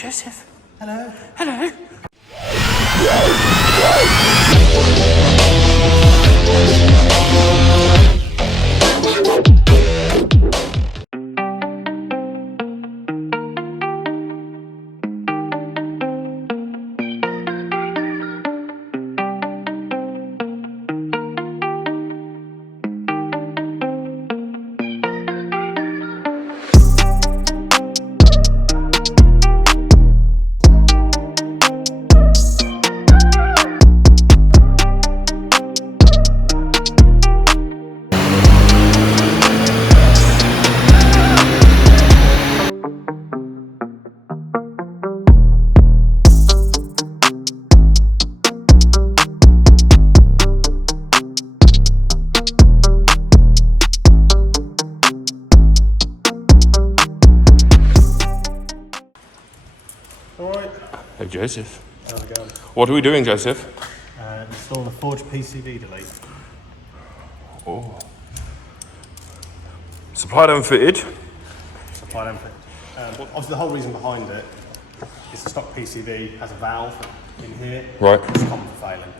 Joseph. Hello. Hello. Alright. Hey, Joseph. How's it going? What are we doing, Joseph? Installing a forged PCV delete. Oh. Supplied and fitted. Supplied and fitted. Obviously the whole reason behind it is the stock PCV has a valve in here. Right. It's common for failing.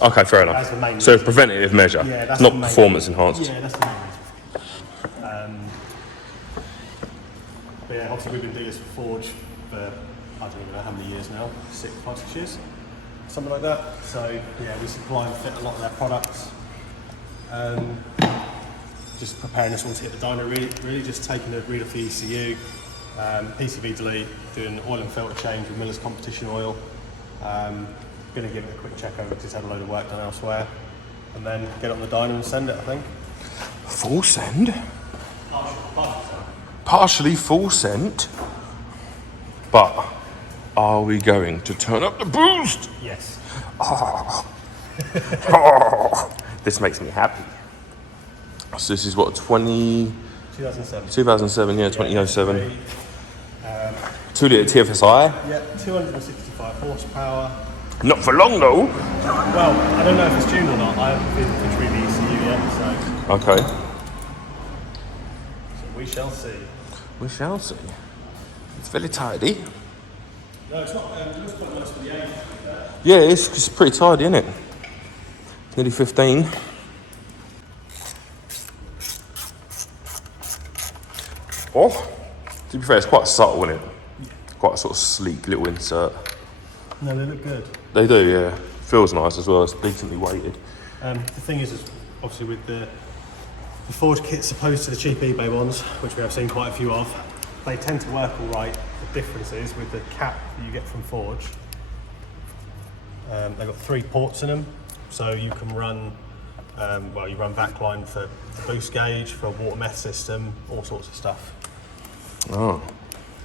Okay, fair That's the main enough. So reason. preventative measure, Yeah, that's not the main performance reason. enhanced. Yeah, that's the main reason. But yeah, obviously we've been doing this for Forge for I don't even know how many years now, 5, 6 years, something like that. So yeah, we supply and fit a lot of their products. Just preparing this one to hit the dyno, really just taking the read off the ECU, PCV delete, doing oil and filter change with Miller's competition oil. Going to give it a quick check over because it's had a load of work done elsewhere, and then get it on the dyno and send it, I think. Full send? Partial. Partially full send? But are we going to turn up the boost? Yes. Oh. Oh. This makes me happy. So this is what, 2007. 2007, yeah, 2007. 2 litre TFSI. Yeah, 265 horsepower. Not for long though. Well, I don't know if it's tuned or not. I haven't been to retrieve the ECU yet, so Okay. we shall see. We shall see. It's very tidy. No, it's not. It looks quite nice for the age. Yeah, it's pretty tidy, isn't it? It's nearly 15. Oh, to be fair, it's quite subtle, isn't it? Quite a sort of sleek little insert. No, they look good. They do, yeah. Feels nice as well. It's decently weighted. The thing is obviously with the Forge kits opposed to the cheap eBay ones, which we have seen quite a few of, they tend to work all right. The difference is with the cap that you get from Forge, they've got 3 ports in them, so you can run, you run vac line for the boost gauge, for a water meth system, all sorts of stuff. Oh.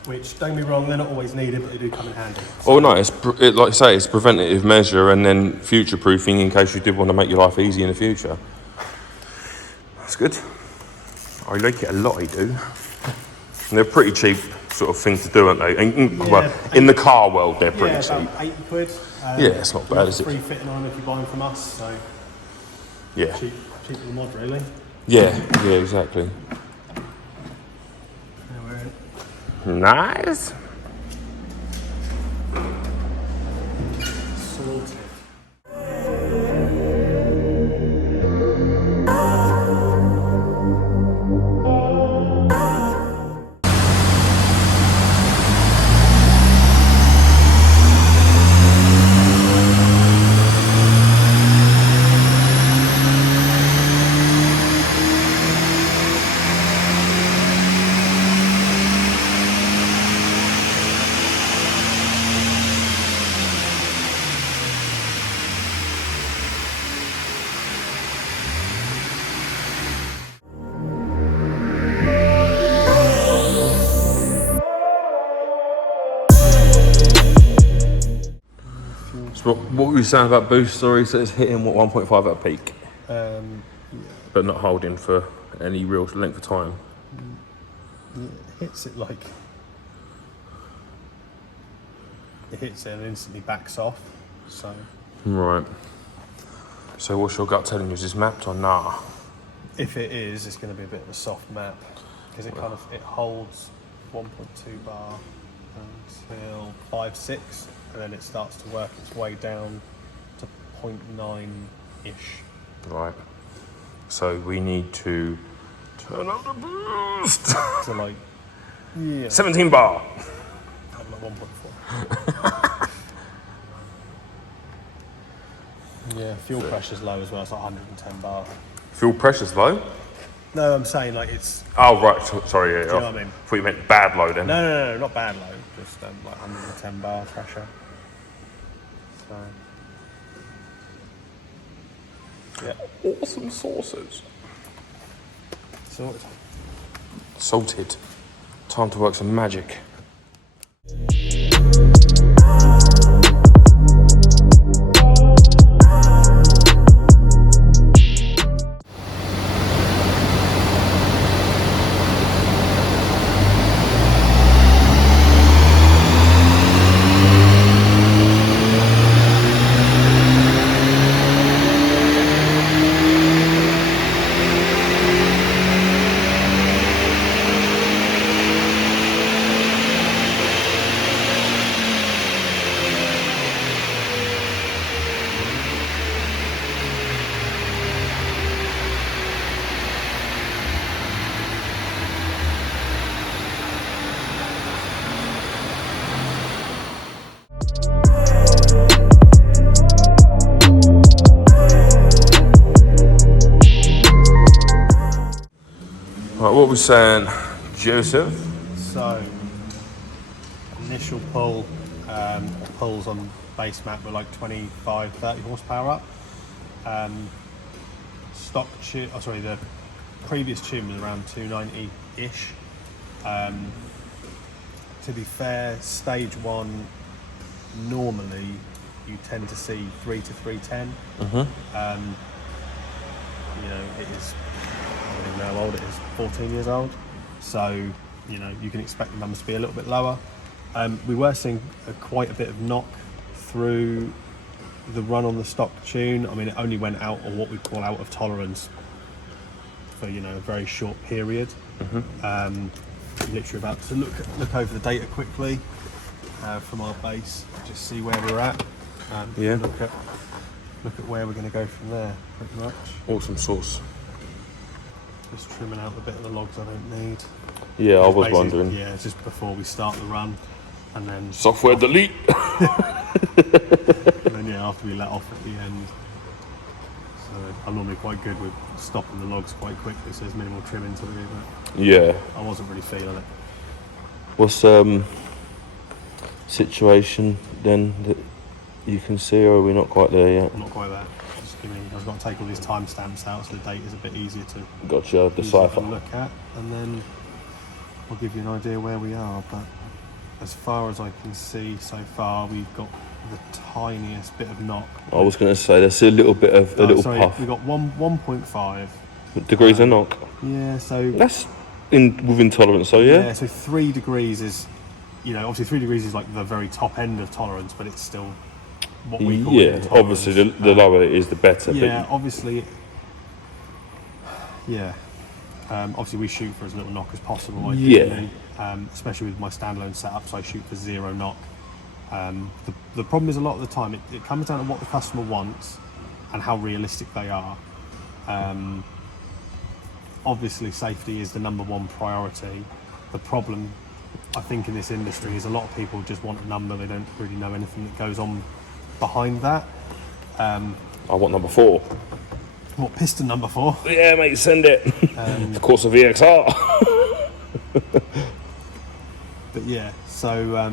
Which, don't get me wrong, they're not always needed, but they do come in handy. Oh no, like I say, it's preventative measure and then future proofing in case you did want to make your life easy in the future. That's good. I like it a lot, I do. And they're pretty cheap sort of thing to do, aren't they? In the car world, they're pretty cheap. About 80 quid. Yeah, it's not bad, is it? Free fitting on if you buy them from us, so Yeah. cheap little mod, really. Yeah, exactly. Yeah, we're in. Nice. Sorted. So what were you saying about boost story? So it's hitting 1.5 at a peak, Yeah. but not holding for any real length of time. It hits it like it hits it and instantly backs off. So Right. So what's your gut telling you? Is this mapped or nah? if it is, it's going to be a bit of a soft map because it holds 1.2 bar until 5, 6, and then it starts to work its way down to 0.9-ish. Right. So we need to turn up the boost. So like, yeah. 17 bar. I'm like 1.4. Yeah, fuel pressure's low as well. It's like 110 bar. Fuel pressure's low? No, I'm saying like it's. Oh, right. Sorry, yeah. Do you know what I mean? Thought you meant bad low then. No, not bad low. Just like 110 bar pressure. So. Yeah. Awesome sauces. Sorted. Salted. Time to work some magic. Right, what we're saying, Joseph? So, initial pull, pulls on base map were like 25, 30 horsepower up. Stock tune, the previous tune was around 290-ish. To be fair, stage 1, normally you tend to see 3 to 310. You know, it is, I don't even know how old it is, 14 years old. So, you know, you can expect the numbers to be a little bit lower. We were seeing quite a bit of knock through the run on the stock tune. I mean, it only went out on what we call out of tolerance for, you know, a very short period. Literally about to look over the data quickly from our base, just see where we're at. Yeah. Look at where we're going to go from there, pretty much. Awesome sauce. Just trimming out the bit of the logs I don't need. Yeah, I was Basically, wondering. Yeah, just before we start the run, and then Software delete. and then yeah, after we let off at the end. So I'm normally quite good with stopping the logs quite quickly, so there's minimal trimming to do. But Yeah. I wasn't really feeling it. What's situation then that you can see, or are we not quite there yet? I'm not quite there. Just give me. I've got to take all these timestamps out, so the date is a bit easier to Gotcha, decipher. look at, and then I'll give you an idea where we are. But as far as I can see so far, we've got the tiniest bit of knock. I was going to say, there's a little bit of puff. We've got 1.5 Degrees of knock. Yeah, so That's within tolerance, so yeah. so 3 degrees is, you know, obviously 3 degrees is like the very top end of tolerance, but it's still what we call Yeah, tolerance. obviously the lower it is, the better. Yeah, obviously. Yeah. Obviously we shoot for as little knock as possible, ideally. Especially with my standalone setup, so I shoot for 0 knock. The problem is a lot of the time it comes down to what the customer wants and how realistic they are. Obviously safety is the #1 priority. The problem, I think, in this industry is a lot of people just want a number. They don't really know anything that goes on behind that. I want number 4. What, piston #4? Yeah, mate, send it. Of course, a VXR. But yeah, so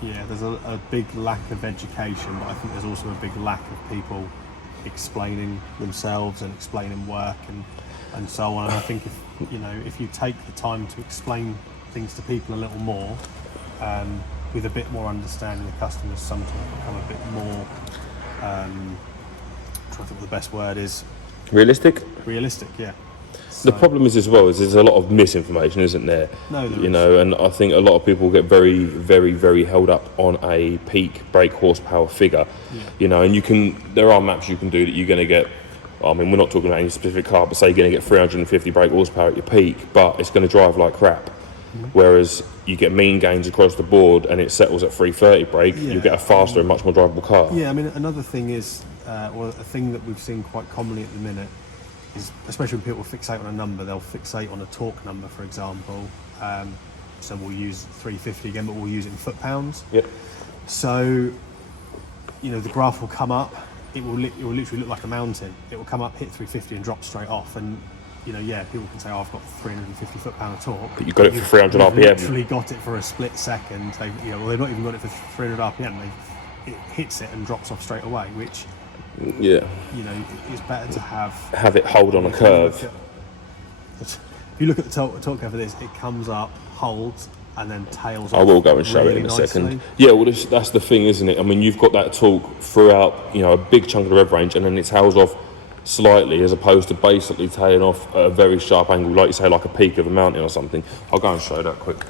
there's a big lack of education, but I think there's also a big lack of people explaining themselves and explaining work and so on. And I think if you take the time to explain things to people a little more, with a bit more understanding, the customers sometimes become a bit more. I'm trying to think what the best word is. Realistic? Realistic, yeah. The problem is as well is there's a lot of misinformation, isn't there? No, there you is. know, and I think a lot of people get very, very, very held up on a peak brake horsepower figure. Yeah. You know, and there are maps you can do that you're going to get. I mean, we're not talking about any specific car, but say you're going to get 350 brake horsepower at your peak, but it's going to drive like crap. Whereas you get mean gains across the board and it settles at 330 brake, you get a faster and much more drivable car. Yeah, I mean, another thing is, or a thing that we've seen quite commonly at the minute is, especially when people fixate on a number, they'll fixate on a torque number, for example. So we'll use 350 again, but we'll use it in foot-pounds. Yep. So, you know, the graph will come up, it will literally look like a mountain. It will come up, hit 350 and drop straight off. And, you know, yeah, people can say, oh, I've got 350 foot-pound of torque. But you've got it for 300 RPM. Literally got it for a split second. They've not even got it for 300 RPM. It hits it and drops off straight away, which, yeah, you know, it's better to have it hold on a curve. If you look at the torque curve for this, it comes up, holds, and then tails off. I will go and show it in a second. Yeah, well, that's the thing, isn't it? I mean, you've got that torque throughout, you know, a big chunk of the rev range, and then it tails off slightly, as opposed to basically tailing off at a very sharp angle, like you say, like a peak of a mountain or something. I'll go and show that quick.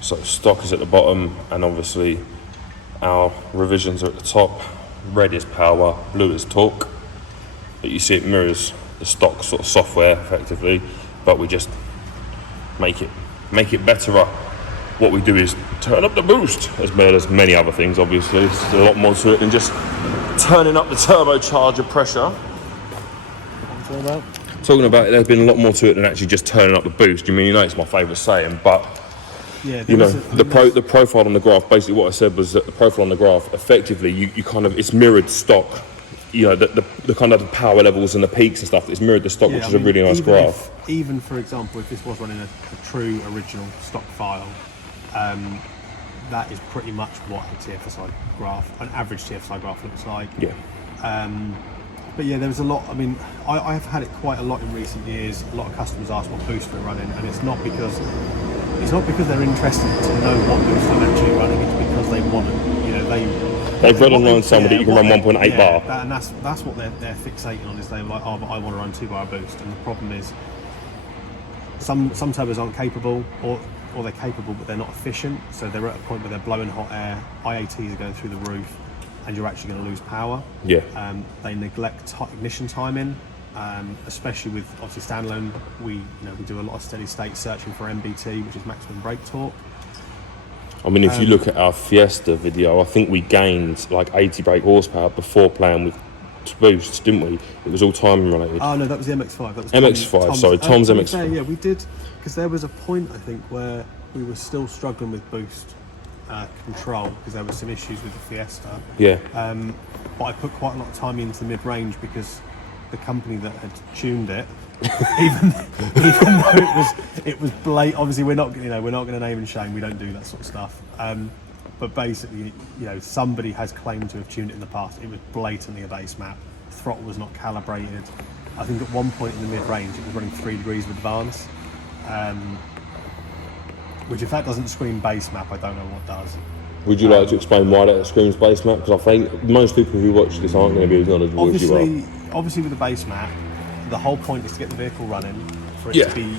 So stock is at the bottom, and obviously our revisions are at the top. Red is power, blue is torque. But you see it mirrors the stock sort of software effectively, but we just make it better up. What we do is turn up the boost, as well as many other things, obviously. There's a lot more to it than just turning up the turbocharger pressure. Talking about it, there's been a lot more to it than actually just turning up the boost. You mean, you know, it's my favourite saying, but yeah, you know, the profile on the graph, basically what I said was that the profile on the graph, effectively, you kind of, it's mirrored stock. You know, the kind of the power levels and the peaks and stuff, it's mirrored the stock, which is a really nice graph. Even, for example, if this was running a true original stock file, that is pretty much what a TFSI graph, an average TFSI graph looks like. Yeah. But yeah, there was a lot. I mean, I have had it quite a lot in recent years. A lot of customers ask what boost we're running, and it's not because they're interested to know what boost I'm actually running. It's because they want to, you know, they've read online somewhere that you can run 1.8 bar. And that's what they're fixating on, is they're like, oh, but I want to run 2 bar boost. And the problem is, some turbos aren't capable, or they're capable but they're not efficient. So they're at a point where they're blowing hot air. IATs are going through the roof, and you're actually going to lose power. Yeah. They neglect ignition timing, especially with obviously standalone. We do a lot of steady state searching for MBT, which is maximum brake torque. I mean, if you look at our Fiesta video, I think we gained like 80 brake horsepower before playing with boosts, didn't we? It was all timing related. Oh no, that was the MX-5. That was Tom's MX-5. Yeah, we did, because there was a point, I think, where we were still struggling with boost control, because there were some issues with the Fiesta. Yeah. But I put quite a lot of time into mid-range, because the company that had tuned it, even though it was blatant. Obviously, we're not going to name and shame. We don't do that sort of stuff. But basically, you know, somebody has claimed to have tuned it in the past. It was blatantly a base map. The throttle was not calibrated. I think at one point in the mid-range, it was running 3 degrees of advance. Which, if that doesn't scream base map, I don't know what does. Would you like to explain why that screams base map? Because I think most people who watch this aren't going to be as knowledgeable as you are. Obviously, with the base map, the whole point is to get the vehicle running for it to be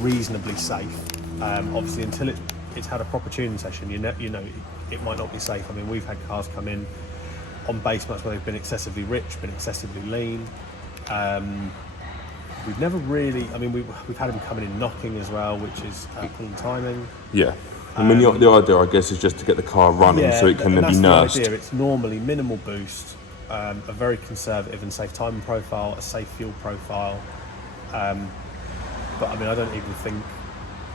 reasonably safe. Obviously, until it's had a proper tuning session, you know, it might not be safe. I mean, we've had cars come in on base maps where they've been excessively rich, been excessively lean. We've never really, I mean, we've had them coming in knocking as well, which is pulling timing. Yeah. I mean, the idea, I guess, is just to get the car running so it can then be nursed. The idea. It's normally minimal boost, a very conservative and safe timing profile, a safe fuel profile. But I mean, I don't even think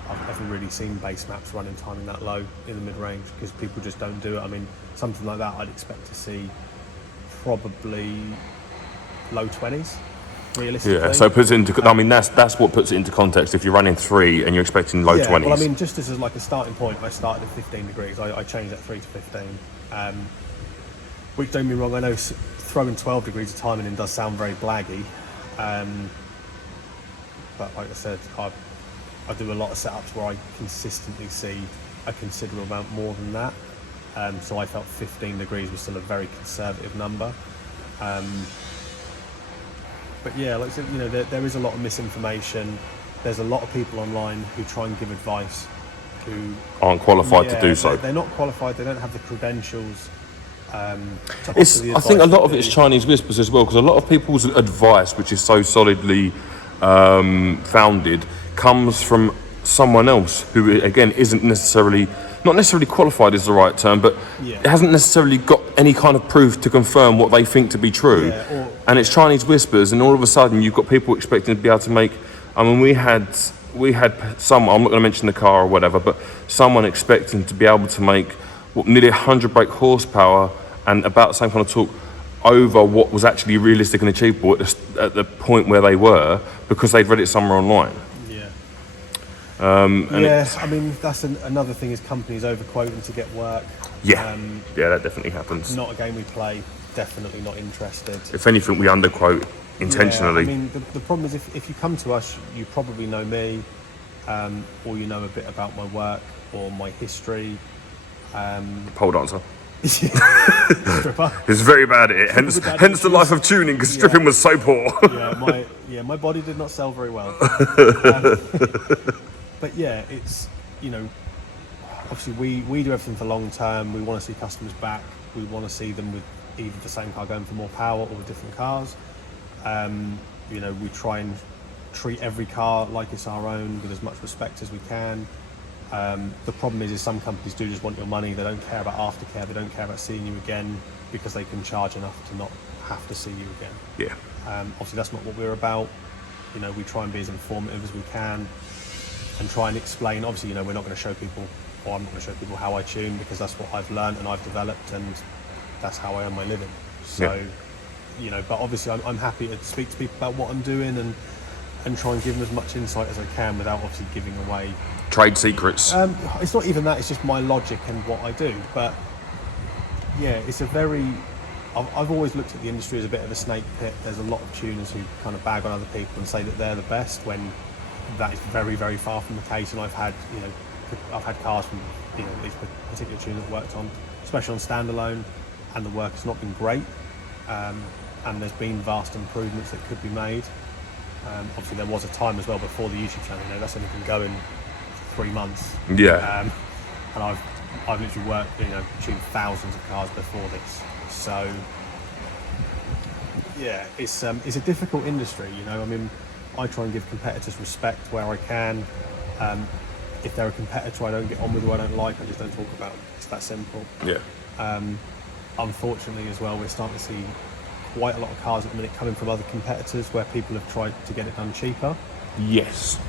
I've ever really seen base maps running timing that low in the mid-range, because people just don't do it. I mean, something like that I'd expect to see probably low 20s. Realistically. Yeah, so it puts it into, I mean, that's what puts it into context. If you're running 3 and you're expecting low 20s. Well, I mean, just as like a starting point, I started at 15 degrees. I changed that 3 to 15. Which, don't get me wrong, I know throwing 12 degrees of timing in does sound very blaggy. But like I said, I do a lot of setups where I consistently see a considerable amount more than that. So I felt 15 degrees was still a very conservative number. But yeah, like I said, you know, there is a lot of misinformation. There's a lot of people online who try and give advice who aren't qualified to do so. They're not qualified. They don't have the credentials I think a lot of it's Chinese whispers as well, because a lot of people's advice, which is so solidly founded, comes from someone else who, again, isn't necessarily, not necessarily qualified is the right term, but hasn't necessarily got any kind of proof to confirm what they think to be true. And it's Chinese whispers, and all of a sudden you've got people expecting to be able to make, I mean, we had someone, I'm not going to mention the car or whatever, but someone expecting to be able to make nearly 100 brake horsepower and about the same kind of torque over what was actually realistic and achievable at the point where they were, because they'd read it somewhere online. I mean, that's another thing, is companies overquoting to get work. Yeah, that definitely happens. Not a game we play, definitely not interested. If anything, we underquote intentionally. I mean, the problem is if you come to us, you probably know me, or you know a bit about my work or my history. Pole dancer. Stripper. It's very bad at it, hence the life of tuning, because stripping was so poor. My body did not sell very well. But yeah, it's, you know, obviously we do everything for long term. We want to see customers back. We want to see them with either the same car going for more power or with different cars. You know, we try and treat every car like it's our own with as much respect as we can. The problem is some companies do just want your money. They don't care about aftercare. They don't care about seeing you again, because they can charge enough to not have to see you again. Obviously that's not what we're about. You know, we try and be as informative as we can and try and explain. Obviously, you know, we're not going to show people, or I'm not going to show people how I tune, because that's what I've learned and I've developed, and that's how I earn my living. So, you know, but obviously I'm happy to speak to people about what I'm doing and try and give them as much insight as I can without obviously giving away trade secrets. It's not even that, it's just my logic and what I do. But yeah, it's a very, I've always looked at the industry as a bit of a snake pit. There's a lot of tuners who kind of bag on other people and say that they're the best, when that is very, very far from the case. And I've had cars from, you know, these particular tuners I've worked on, especially on standalone, and the work has not been great. And there's been vast improvements that could be made. Obviously there was a time as well before the YouTube channel, you know, that's only been going 3 months. And I've literally worked, you know, tuned thousands of cars before this. So yeah, it's a difficult industry, you know. I mean, I try and give competitors respect where I can. If they're a competitor I don't get on with, or I don't like, I just don't talk about them. It's that simple. Unfortunately as well, we're starting to see quite a lot of cars at the minute coming from other competitors where people have tried to get it done cheaper. Yes.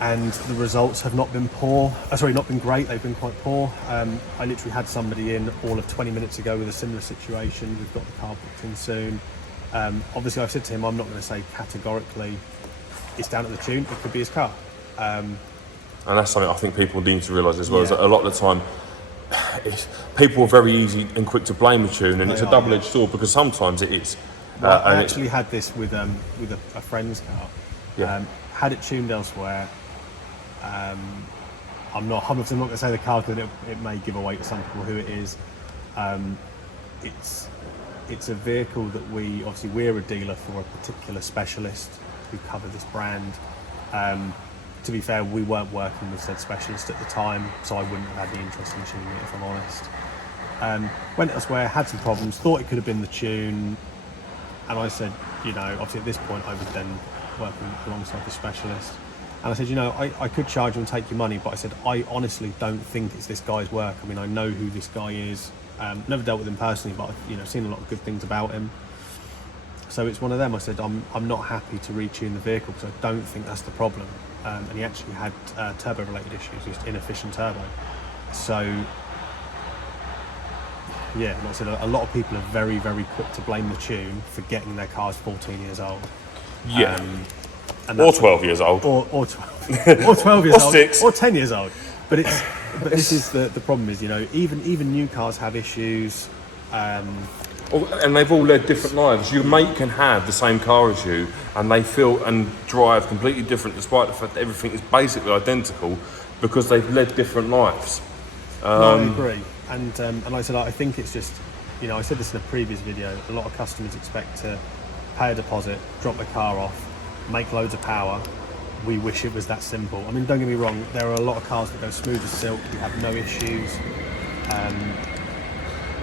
And the results have not been not been great, they've been quite poor. I literally had somebody in all of 20 minutes ago with a similar situation. We've got the car booked in soon. Obviously I've said to him, I'm not going to say categorically it's down at the tune, it could be his car. And that's something I think people need to realise as well, is that a lot of the time, people are very easy and quick to blame the tune, and it's a double-edged sword, because sometimes it is. Well, I actually had this with a friend's car. Had it tuned elsewhere. I'm not going to say the car, because it may give away to some people who it is. It's a vehicle that we're a dealer for a particular specialist who cover this brand. To be fair, we weren't working with said specialist at the time, so I wouldn't have had the interest in tuning it, if I'm honest. Went elsewhere, had some problems, thought it could have been the tune, and I said, you know, obviously at this point I was then working alongside the specialist, and I said, you know, I could charge you and take your money, but I said, I honestly don't think it's this guy's work. I mean, I know who this guy is. Never dealt with him personally, but I've, you know, seen a lot of good things about him. So it's one of them. I said, I'm not happy to retune the vehicle, because I don't think that's the problem. And he actually had turbo-related issues, just inefficient turbo. So, yeah, like I said, a lot of people are very, very quick to blame the tune for getting their cars 14 years old. Yeah. Or 12 years old. Or 12 years or old. 6. Or 10 years old. But this is the problem is, you know, even new cars have issues. And they've all led different lives. Your mate can have the same car as you, and they feel and drive completely different, despite the fact that everything is basically identical, because they've led different lives. No, I agree. And like I said, I think it's just, you know, I said this in a previous video, a lot of customers expect to pay a deposit, drop the car off, make loads of power. We wish it was that simple. I mean, don't get me wrong, there are a lot of cars that go smooth as silk, we have no issues.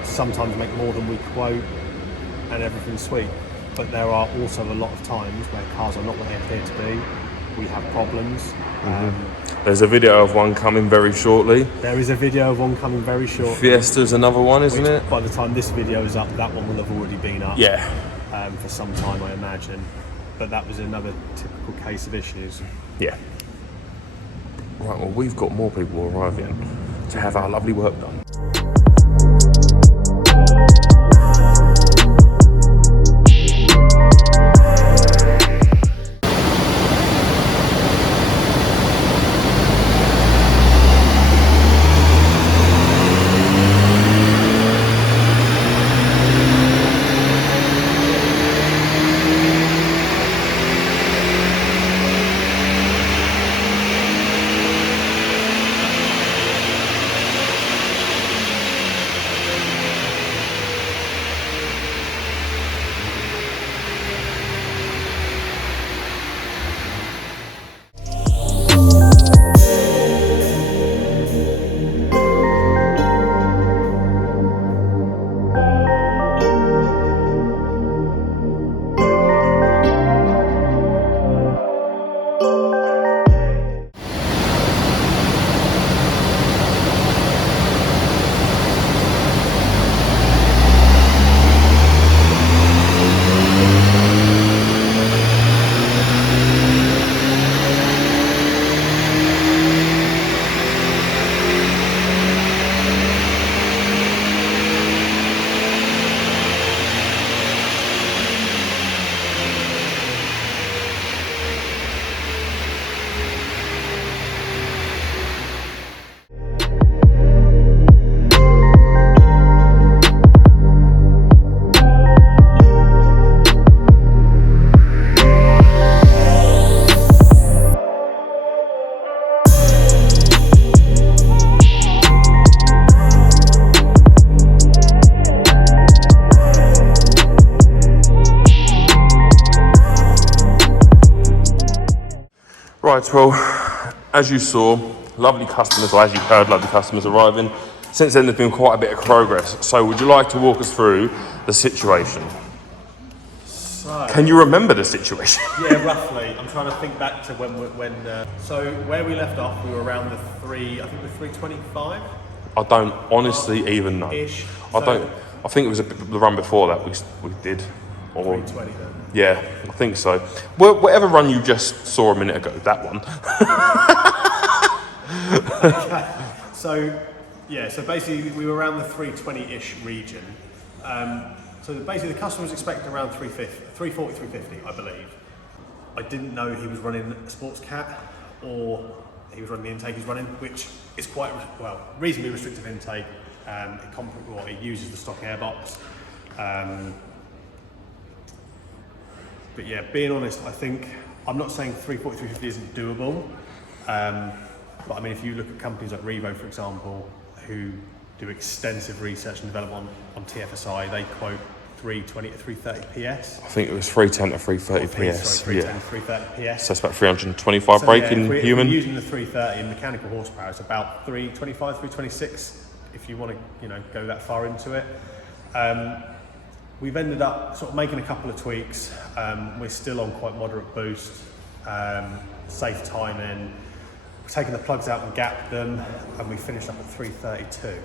sometimes make more than we quote, and everything's sweet. But there are also a lot of times where cars are not what they appear to be. We have problems. There's a video of one coming very shortly. There is a video of one coming very shortly. Fiesta's another one, isn't it? By the time this video is up, that one will have already been up. Yeah. For some time, I imagine. But that was another typical case of issues. Yeah. Right, well, we've got more people arriving to have our lovely work done. Right, well, as you saw, lovely customers, or as you heard, lovely customers arriving. Since then, there's been quite a bit of progress. So would you like to walk us through the situation? So, can you remember the situation? Yeah, roughly. I'm trying to think back to so where we left off, we were around the 325? I don't honestly even know. Ish. I think it was the run before that we did. Or 320 then. Yeah, I think so. Well, whatever run you just saw a minute ago, that one. So basically we were around the 320-ish region. So basically the customer was expecting around 340, 350, I believe. I didn't know he was running a sports cat or he was running the intake he's running, which is quite, reasonably restrictive intake. It uses the stock airbox. But yeah, being honest, I think, I'm not saying 340, 350 isn't doable. But I mean, if you look at companies like Revo, for example, who do extensive research and development on Tfsi, they quote 320 to 330 PS. I think it was 310 to 330 PS. 310 to 330 PS. So it's about 325 braking human. If we're using the 330 in mechanical horsepower, it's about 325, 326, if you want to go that far into it. We've ended up sort of making a couple of tweaks. We're still on quite moderate boost, safe timing. We've taken the plugs out and gapped them, and we finished up at 332.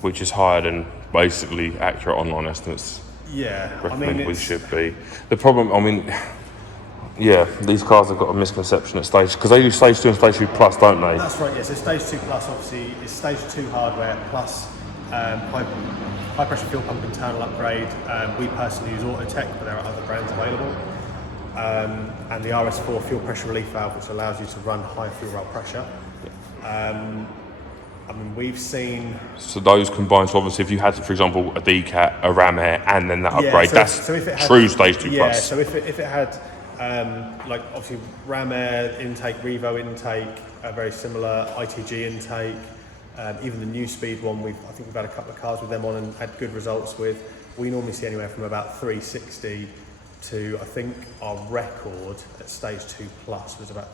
Which is higher than basically accurate online estimates. Yeah, recommend we should be. The problem, these cars have got a misconception at stage, because they do stage 2 and stage 2 plus, don't they? That's right, yeah. So stage 2 plus obviously is stage 2 hardware plus high pressure fuel pump internal upgrade. We personally use Autotech, but there are other brands available. And the RS4 fuel pressure relief valve, which allows you to run high fuel rail pressure. We've seen... So those combined, so obviously if you had, for example, a DCAT, a Ram Air, and then that upgrade, that's true stage 2 plus. Yeah, so if it had, obviously Ram Air intake, Revo intake, very similar, ITG intake, even the new speed one, I think we've had a couple of cars with them on and had good results with. We normally see anywhere from about 360 to, I think our record at stage 2 plus was about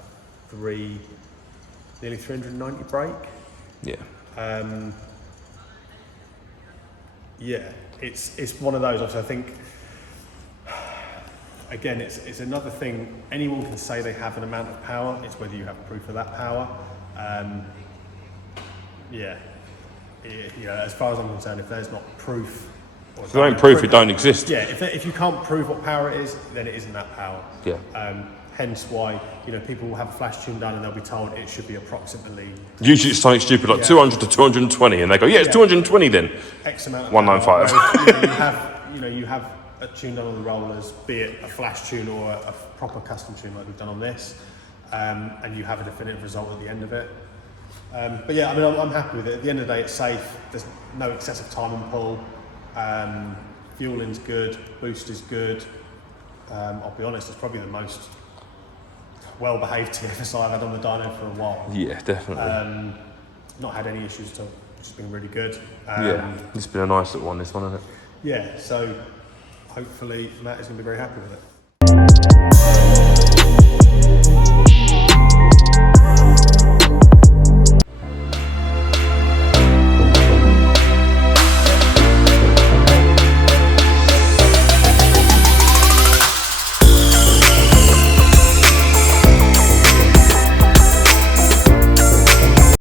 nearly 390 brake. Yeah. Yeah, it's one of those. Obviously, I think again, it's another thing. Anyone can say they have an amount of power. It's whether you have proof of that power. Yeah, as far as I'm concerned, if there's not proof, or If there ain't proof, it don't exist. Yeah, if you can't prove what power it is, then it isn't that power. Yeah. Hence why people will have a flash tune done and they'll be told it should be approximately Usually it's something stupid like 200 to 220, and they go, yeah, it's 220 then. X amount of 195. Whereas, you have a tune done on the rollers, be it a flash tune or a proper custom tune like we've done on this, and you have a definitive result at the end of it. But yeah, I mean, I'm happy with it. At the end of the day, it's safe. There's no excessive time and pull. Fueling's good. Boost is good. I'll be honest, it's probably the most well-behaved TFSI I've had on the dyno for a while. Yeah, definitely. Not had any issues at all, which has been really good. Yeah, it's been a nice little one, this one, hasn't it? Yeah, so hopefully Matt is going to be very happy with it.